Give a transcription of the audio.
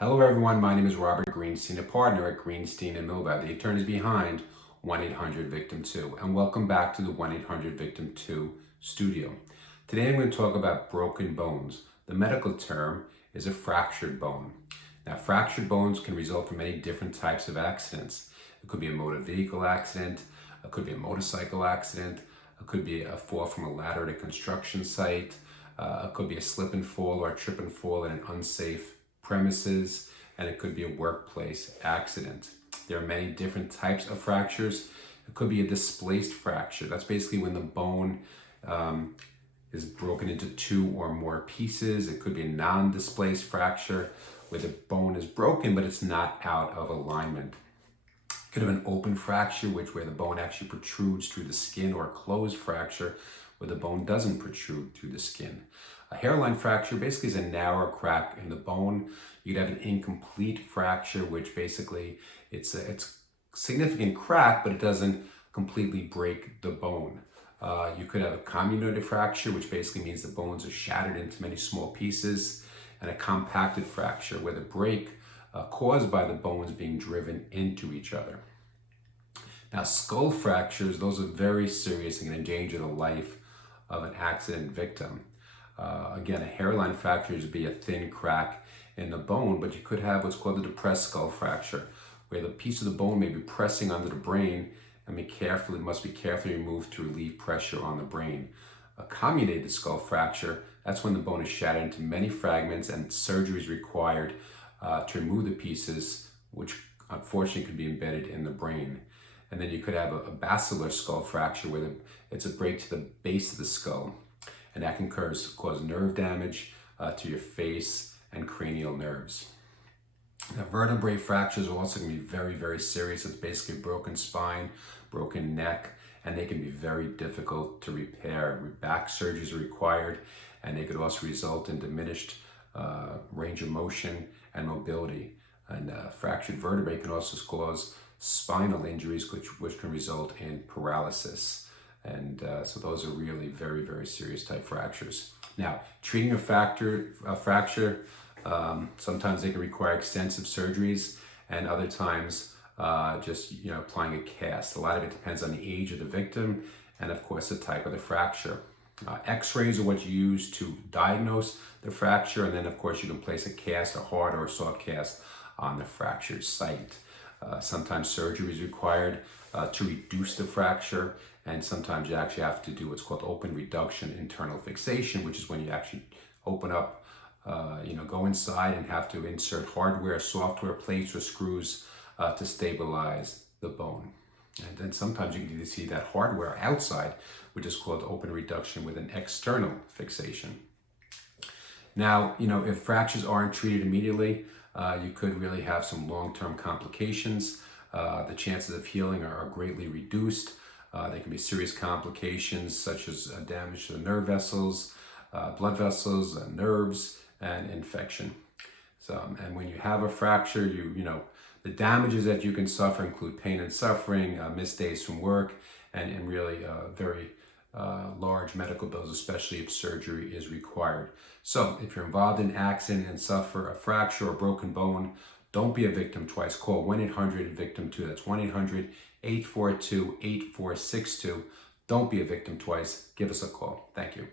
Hello everyone, my name is Robert Greenstein, a partner at Greenstein and Milvad, the attorneys behind 1-800-VICTIM-2, and welcome back to the 1-800-VICTIM-2 studio. Today I'm going to talk about broken bones. The medical term is a fractured bone. Now, fractured bones can result from many different types of accidents. It could be a motor vehicle accident, it could be a motorcycle accident, it could be a fall from a ladder at a construction site, it could be a slip and fall or a trip and fall in an unsafe premises, and it could be a workplace accident. There are many different types of fractures. It could be a displaced fracture. That's basically when the bone is broken into two or more pieces. It could be a non-displaced fracture where the bone is broken but it's not out of alignment. It could have an open fracture, where the bone actually protrudes through the skin, or a closed fracture where the bone doesn't protrude through the skin. A hairline fracture basically is a narrow crack in the bone. You'd have an incomplete fracture, which basically it's a significant crack, but it doesn't completely break the bone. You could have a comminuted fracture, which basically means the bones are shattered into many small pieces, and a compacted fracture, where the break caused by the bones being driven into each other. Now, skull fractures, those are very serious and can endanger the life of an accident victim. Again, a hairline fracture would be a thin crack in the bone, but you could have what's called a depressed skull fracture, where the piece of the bone may be pressing onto the brain and must be carefully removed to relieve pressure on the brain. A comminuted skull fracture, that's when the bone is shattered into many fragments and surgery is required to remove the pieces, which unfortunately could be embedded in the brain. And then you could have a basilar skull fracture, where it's a break to the base of the skull, and that can cause nerve damage to your face and cranial nerves. Now, vertebrae fractures are also going to be very, very serious. It's basically a broken spine, broken neck, and they can be very difficult to repair. Back surgeries are required, and they could also result in diminished range of motion and mobility. And fractured vertebrae can also cause spinal injuries, which can result in paralysis. And so those are really very, very serious type fractures. Now, treating a fracture, sometimes they can require extensive surgeries, and other times just applying a cast. A lot of it depends on the age of the victim and, of course, the type of the fracture. X-rays are what you use to diagnose the fracture, and then, of course, you can place a cast, a hard or a soft cast, on the fractured site. Sometimes surgery is required to reduce the fracture, and sometimes you actually have to do what's called open reduction internal fixation, which is when you actually open up, go inside and have to insert hardware, software, plates, or screws to stabilize the bone. And then sometimes you can either see that hardware outside, which is called open reduction with an external fixation. Now, if fractures aren't treated immediately, you could really have some long-term complications. The chances of healing are greatly reduced. There can be serious complications such as damage to the nerve vessels, blood vessels, nerves, and infection. And when you have a fracture, the damages that you can suffer include pain and suffering, missed days from work, and really very large medical bills, especially if surgery is required. So if you're involved in an accident and suffer a fracture or broken bone, don't be a victim twice. Call 1-800-VICTIM-2. That's 1-800-842-8462. Don't be a victim twice. Give us a call. Thank you.